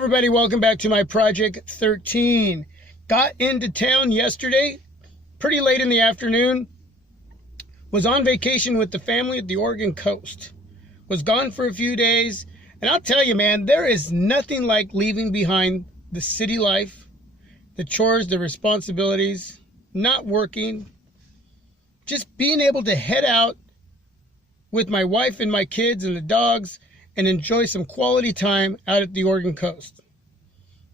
everybody, welcome back to my Project 13. Got into town yesterday, pretty late in the afternoon. Was on vacation with the family at the Oregon coast. Was gone for a few days. And I'll tell you, man, there is nothing like leaving behind the city life, the chores, the responsibilities, not working. Just being able to head out with my wife and my kids and the dogs and enjoy some quality time out at the Oregon coast.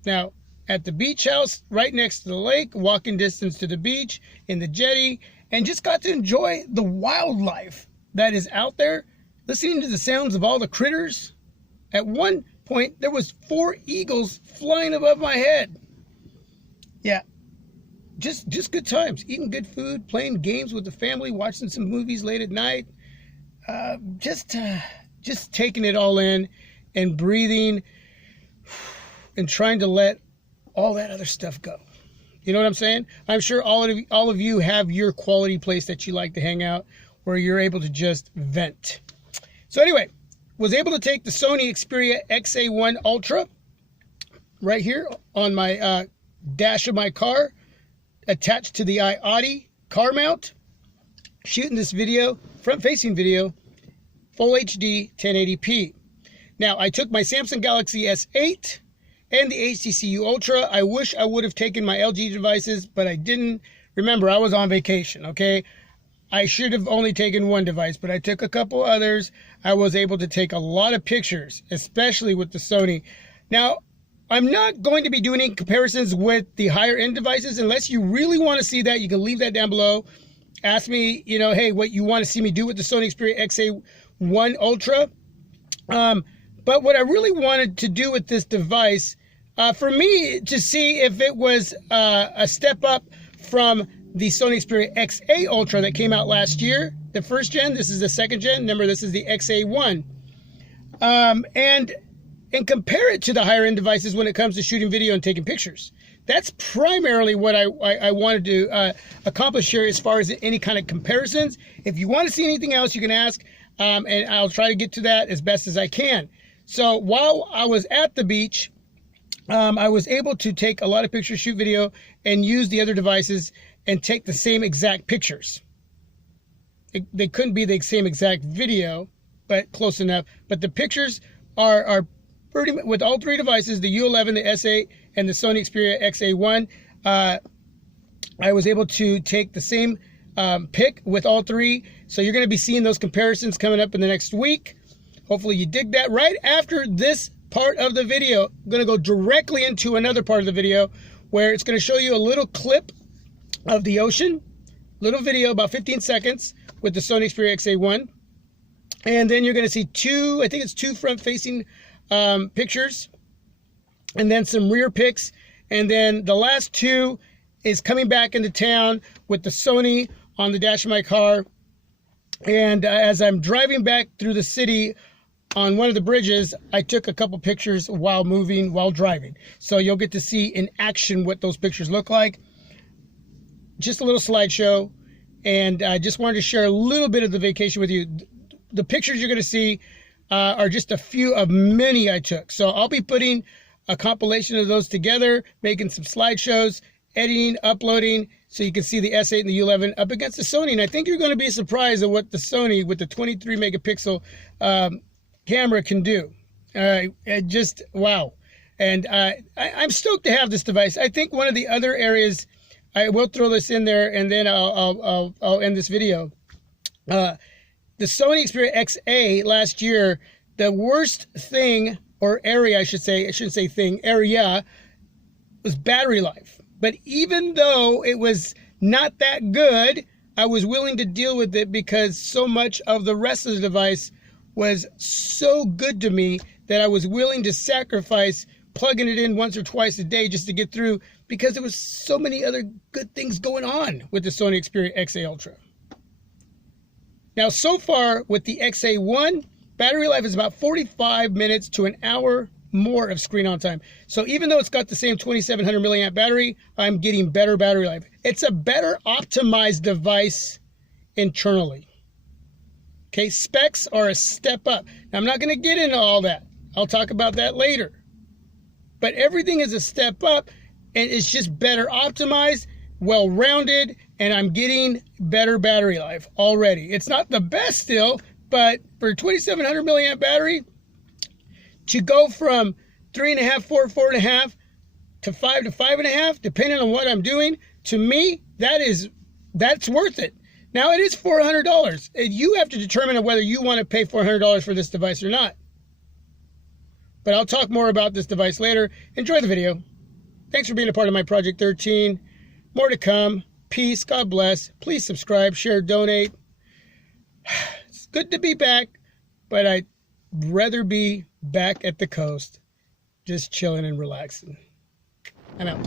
Now, at the beach house right next to the lake, walking distance to the beach, in the jetty, and just got to enjoy the wildlife that is out there, listening to the sounds of all the critters. At one point, there was 4 eagles flying above my head. Yeah, just good times, eating good food, playing games with the family, watching some movies late at night. Just taking it all in and breathing and trying to let all that other stuff go. You know what I'm saying? I'm sure all of you have your quality place that you like to hang out where you're able to just vent. So anyway, was able to take the Sony Xperia XA1 Ultra right here on my dash of my car, attached to the iAudi car mount, shooting this video, front-facing video, Full HD 1080p. Now, I took my Samsung Galaxy S8 and the HTC Ultra. I wish I would have taken my LG devices, but I didn't. Remember, I was on vacation, okay? I should have only taken one device, but I took a couple others. I was able to take a lot of pictures, especially with the Sony. Now, I'm not going to be doing any comparisons with the higher end devices. Unless you really want to see that, you can leave that down below. Ask me, hey, what you want to see me do with the Sony Xperia XA1 Ultra. But what I really wanted to do with this device, for me to see if it was a step up from the Sony Xperia XA Ultra that came out last year, the first gen. This is the second gen. Remember, this is the XA1. And compare it to the higher end devices when it comes to shooting video and taking pictures. That's primarily what I wanted to accomplish here as far as any kind of comparisons. If you want to see anything else, you can ask, and I'll try to get to that as best as I can. So while I was at the beach, I was able to take a lot of pictures, shoot video, and use the other devices and take the same exact pictures. They couldn't be the same exact video, but close enough. But the pictures are pretty much, with all 3 devices, the U11, the S8, and the Sony Xperia XA1, I was able to take the same pic with all 3. So you're going to be seeing those comparisons coming up in the next week. Hopefully you dig that. Right after this part of the video, I'm going to go directly into another part of the video where it's going to show you a little clip of the ocean, little video, about 15 seconds with the Sony Xperia XA1. And then you're going to see 2, I think it's 2 front-facing pictures, and then some rear pics, and then the last 2 is coming back into town with the Sony on the dash of my car. And as I'm driving back through the city on one of the bridges, I took a couple pictures while moving, while driving. So you'll get to see in action what those pictures look like. Just a little slideshow, and I just wanted to share a little bit of the vacation with you. The pictures you're going to see are just a few of many I took. So I'll be putting a compilation of those together, making some slideshows, editing, uploading, so you can see the S8 and the U11 up against the Sony. And I think you're going to be surprised at what the Sony with the 23 megapixel camera can do. Just wow. And I'm stoked to have this device. I think one of the other areas, I will throw this in there and then I'll end this video. The Sony Xperia XA last year, the worst thing, or area I shouldn't say thing, area, was battery life. But even though it was not that good, I was willing to deal with it because so much of the rest of the device was so good to me that I was willing to sacrifice plugging it in once or twice a day just to get through, because there was so many other good things going on with the Sony Xperia XA Ultra. Now, so far with the XA1, battery life is about 45 minutes to an hour more of screen on time. So even though it's got the same 2700 milliamp battery, I'm getting better battery life. It's a better optimized device internally. Okay, specs are a step up. Now, I'm not going to get into all that. I'll talk about that later. but everything is a step up, and it's just better optimized, well-rounded, and I'm getting better battery life already. It's not the best still, but for a 2700 milliamp battery, to go from 3.5, 4, 4.5 to 5 to 5.5, depending on what I'm doing, to me, that's worth it. Now, it is $400. You have to determine whether you want to pay $400 for this device or not. But I'll talk more about this device later. Enjoy the video. Thanks for being a part of my Project 13. More to come. Peace. God bless. Please subscribe, share, donate. It's good to be back, but I'd rather be back at the coast, just chilling and relaxing. I'm out.